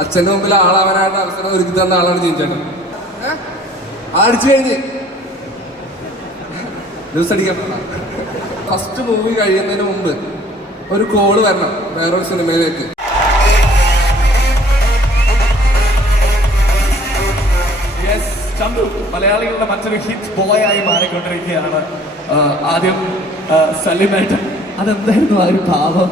അച്ഛന്റെ മുമ്പിൽ ആളാവാനായിട്ട് അവസരം ഒരുക്കി തന്ന ആളാണ് ജീവിച്ചേട്ടൻ അടിച്ചു കഴിഞ്ഞ്. ന്യൂസ് ഫസ്റ്റ് മൂവി കഴിയുന്നതിന് മുമ്പ് ഒരു കോൾ വരണം വേറൊരു സിനിമയിലേക്ക്. ചന്തു മലയാളികളുടെ മറ്റൊരു ഹിറ്റ് ബോയ് ആയി മാറിക്കൊണ്ടിരിക്കുകയാണ് ആദ്യം സലിമേട്ടൻ അതെന്തായിരുന്നു ആ ഒരു ഭാവം?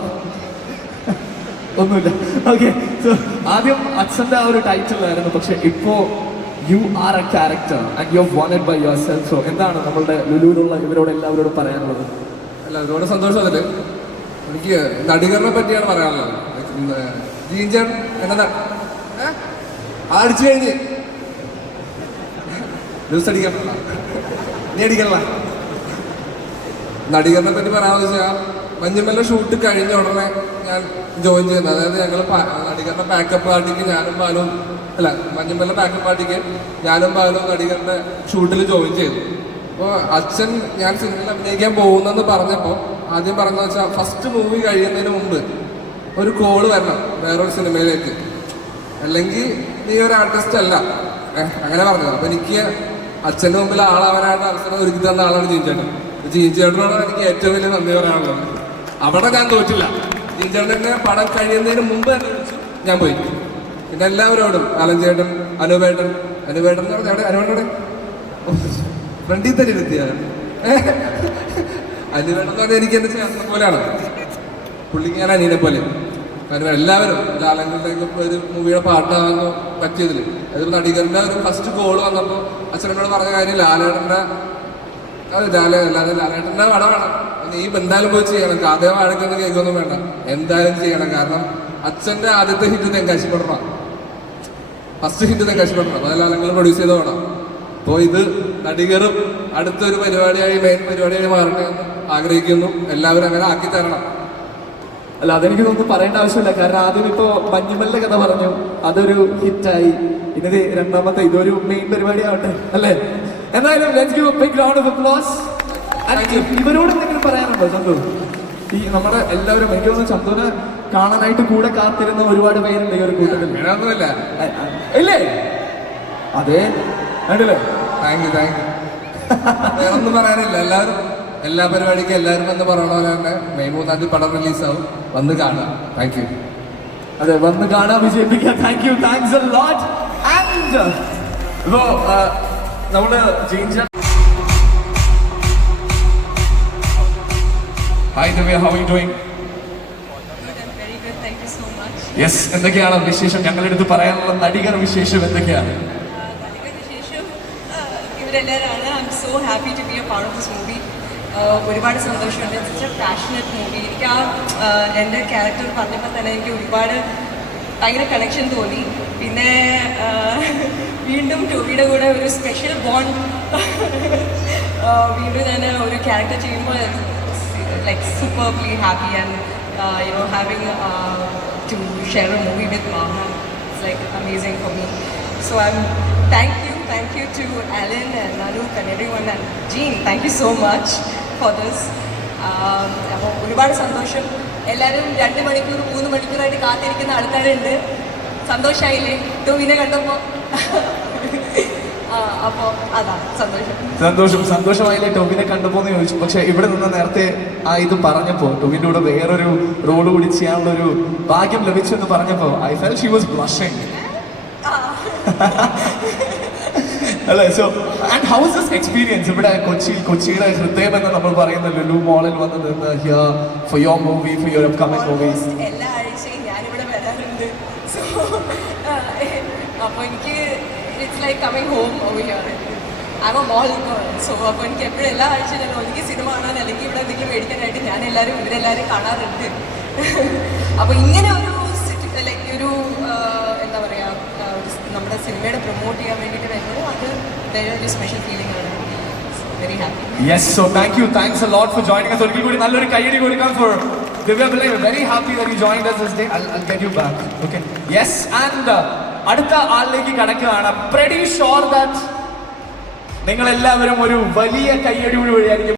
ഒന്നുമില്ല. ഓക്കെ സോ ആദ്യം അച്ഛന്റെ ആ ഒരു ടൈറ്റിലായിരുന്നു പക്ഷെ ഇപ്പോ you are a character and you wanted by yourself so എന്താണ് നമ്മളുടെ ലുലുവിലുള്ള ഇവരോട് എല്ലാവരോടും പറയാനുള്ളത്? അല്ല ഒരുപാട് സന്തോഷം അതിൽ എനിക്ക് നടികറിനെ പറ്റിയാണ് പറയാനുള്ളത്. ജീൻജൻ എന്നതാ അടിച്ചു കഴിഞ്ഞ്. ന്യൂസ് അടിക്കാൻ നീ അടിക്കണ നടികറിനെ പറ്റി പറയാമെന്ന് വെച്ചാൽ മഞ്ഞുമല്ല ഷൂട്ട് കഴിഞ്ഞ ഉടനെ ഞാൻ ജോയിൻ ചെയ്യുന്നത്. അതായത് ഞങ്ങൾ നടികറിന്റെ പാക്കപ്പ് പാർട്ടിക്ക് ഞാനും ബാലും അല്ല മഞ്ഞുമല്ല പാക്കപ്പ് പാർട്ടിക്ക് ഞാനും ബാലും നടികറിന്റെ ഷൂട്ടിൽ ജോയിൻ ചെയ്തു. അപ്പോൾ അച്ഛൻ ഞാൻ സിനിമയിൽ അഭിനയിക്കാൻ പോകുന്നെന്ന് പറഞ്ഞപ്പോൾ ആദ്യം പറഞ്ഞ വെച്ചാൽ ഫസ്റ്റ് മൂവി കഴിയുന്നതിന് മുമ്പ് ഒരു കോൾ വരണം വേറൊരു സിനിമയിലേക്ക്. അല്ലെങ്കിൽ നീ ഒരു ആർട്ടിസ്റ്റ് അല്ല. അങ്ങനെ പറഞ്ഞത് അപ്പൊ എനിക്ക് അച്ഛന്റെ മുമ്പിൽ ആളാവാനായിട്ട് അവസരം ഒരുക്കി തന്ന ആളാണ് ജീൻചേട്ടൻ. ജീൻചേട്ടനോടാണ് എനിക്ക് ഏറ്റവും വലിയ നന്ദി പറയാനുള്ളത്. അവിടെ ഞാൻ തോറ്റില്ല. ജീൻചേട്ടനെ പടം കഴിയുന്നതിന് മുമ്പ് ഞാൻ പോയി. പിന്നെ എല്ലാവരോടും അലഞ്ചേട്ടൻ അനുപേട്ടൻ അനുപേട്ടൻ എന്ന് പറഞ്ഞാൽ അനുപേട്ടൻ ഫ്രണ്ടിൽ തന്നെ ഇരുത്തിയ. അനുപേട്ടൻ പറഞ്ഞാൽ എനിക്ക് എന്റെ ചേർന്ന പോലെയാണ്. പുള്ളിക്ക് ഞാൻ അനിയനെ പോലെ. കാരണം എല്ലാവരും ലാലങ്ങളിലേക്ക് ഒരു മൂവിയുടെ പാട്ടാകാൻ പറ്റിയതിൽ അത് നടികരുടെ ഒരു ഫസ്റ്റ് ഗോൾ വന്നപ്പോൾ അച്ഛനോട് പറഞ്ഞ കാര്യം ലാലേട്ടന്റെ നീ എന്തായാലും പോയി ചെയ്യണം. കഥയോ വഴക്കൊന്നും കേൾക്കൊന്നും വേണ്ട. എന്തായാലും ചെയ്യണം. കാരണം അച്ഛന്റെ ആദ്യത്തെ ഹിറ്റ് തെങ്കാശി പടമാണ് ഫസ്റ്റ് ഹിറ്റ് തെങ്കാശി അതെല്ലാം ലാലങ്ങൾ പ്രൊഡ്യൂസ് ചെയ്ത പടം അപ്പോൾ ഇത് നടികറും അടുത്തൊരു പരിപാടിയായി മെയിൻ പരിപാടിയായി മാറട്ടെ എന്ന് ആഗ്രഹിക്കുന്നു. എല്ലാവരും അങ്ങനെ ആക്കി തരണം. അല്ല അതെനിക്ക് തോന്നുന്നു പറയേണ്ട ആവശ്യമില്ല. കാരണം ആദ്യം ഇപ്പോ മഞ്ഞുമലിന്റെ കഥ പറഞ്ഞു. അതൊരു ഹിറ്റായി ഇനി രണ്ടാമത്തെ ഇതൊരു മെയിൻ പരിപാടി ആവട്ടെ അല്ലേ? എന്തായാലും let's give a big round of applause ഇവരോട് എന്തെങ്കിലും പറയാനുണ്ടോ ചന്തു? ഈ നമ്മുടെ എല്ലാവരും എനിക്ക് തോന്നുന്നു ചന്തുവിനെ കാണാനായിട്ട് കൂടെ കാത്തിരുന്ന ഒരുപാട് പേരുണ്ട് ഈ ഒരു കൂട്ടത്തിൽ. ഇല്ലേ? അതെ. കണ്ടില്ലേ? താങ്ക് യു താങ്ക് യു വേറെ ഒന്നും പറയാനില്ല. എല്ലാവരും എല്ലാ പരിപാടിക്കും എല്ലാവരും വന്ന് പറയണ പോലെ തന്നെ മെയ് മൂന്നാം തീയതി പടം റിലീസാവും വന്ന് കാണാം. താങ്ക് യു അതെ വന്ന് കാണാം വിജയിപ്പിക്കാം thank you thanks a lot and നമ്മൾ jeans hi Divya how you doing I'm very good, thank you so much. Yes എന്തൊക്കെയാണ് വിശേഷം? ഞങ്ങളുടെ അടുത്ത് പറയാനുള്ള നടികർ വിശേഷം എന്തൊക്കെയാണ്? ഇവരെല്ലാവരാണ് I'm so happy to be a part of this movie ഒരുപാട് സന്തോഷമുണ്ട്. ഇറ്റ്സ് എ പാഷനറ്റ് മൂവി എനിക്ക് ആ എന്റെ ക്യാരക്ടർ പറഞ്ഞപ്പോൾ തന്നെ എനിക്ക് ഒരുപാട് ഭയങ്കര കണക്ഷൻ തോന്നി പിന്നെ വീണ്ടും ടോവിയുടെ കൂടെ ഒരു സ്പെഷ്യൽ ബോണ്ട് വീണ്ടും ഞാൻ ഒരു ക്യാരക്ടർ ചെയ്യുമ്പോൾ like superly happy and you know having to share a movie with It's like amazing for me. So I'm thank you, thank you to Alan and Anoop and everyone and Jean. Thank you so much for this. Um, അപ്പോൾ ഒരുപാട് സന്തോഷം. എല്ലാവരും രണ്ട് മണിക്കൂർ മൂന്ന് മണിക്കൂറായിട്ട് കാത്തിരിക്കുന്ന ആൾക്കാരുണ്ട്. സന്തോഷമായില്ലേ ടൂവിനെ കണ്ടപ്പോൾ അപ്പോൾ അതാണ് സന്തോഷം. സന്തോഷം സന്തോഷമായില്ലേ ടോബിനെ കണ്ടപ്പോന്ന് ചോദിച്ചു. പക്ഷെ ഇവിടെ നിന്ന് നേരത്തെ ആ ഇത് പറഞ്ഞപ്പോ ടോബിന്റെ കൂടെ വേറൊരു റോഡ് കൂടി ചെയ്യാനുള്ള ഒരു ഭാഗ്യം ലഭിച്ചു എന്ന് പറഞ്ഞപ്പോ I fell she was blushing അല്ലേ? So and how is this experience ഇവിടെ കൊച്ചിയിൽ കൊച്ചിയുടെ ഹൃദയം എന്ന് നമ്മൾ പറയുന്ന ലുലു മോളിൽ വന്ന് നിന്ന് here for your movie for your upcoming movies എല്ലാ ആഴ്ചയും ഞാനിവിടെ വരാറുണ്ട്. സോ അപ്പോൾ എനിക്ക് it's like coming home over here I'm mall so അപ്പോൾ എനിക്ക് എപ്പോഴും എല്ലാ ആഴ്ചയും ഞാൻ ഒന്നുകിൽ സിനിമ കാണാൻ അല്ലെങ്കിൽ ഇവിടെ എന്തെങ്കിലും മേടിക്കാനായിട്ട് ഞാൻ എല്ലാവരും ഇവരെല്ലാവരും കാണാറുണ്ട്. അപ്പോൾ ഇങ്ങനെ ഒരു ലൈക്ക് ഒരു ആ, എന്താ പറയുക നമ്മുടെ സിനിമയുടെ പ്രൊമോട്ട് ചെയ്യാൻ വേണ്ടിയിട്ട് വരുന്നത് അത് വേറെ ഒരു സ്പെഷ്യൽ ഫീലിംഗ് ആണ്. Very happy yes so thank you thanks a lot for joining us. ഒരിക്കൽ കൂടി നല്ലൊരു കൈയടി കൊടുക്കാം for Divya Pillai very happy that you joined this day. I'll, I'll get you back. Okay. Yes and uh, അടുത്ത ആളിലേക്ക് കടക്കുകയാണ്. Sure that നിങ്ങൾ എല്ലാവരും ഒരു വലിയ കൈയടി വഴിയായിരിക്കും.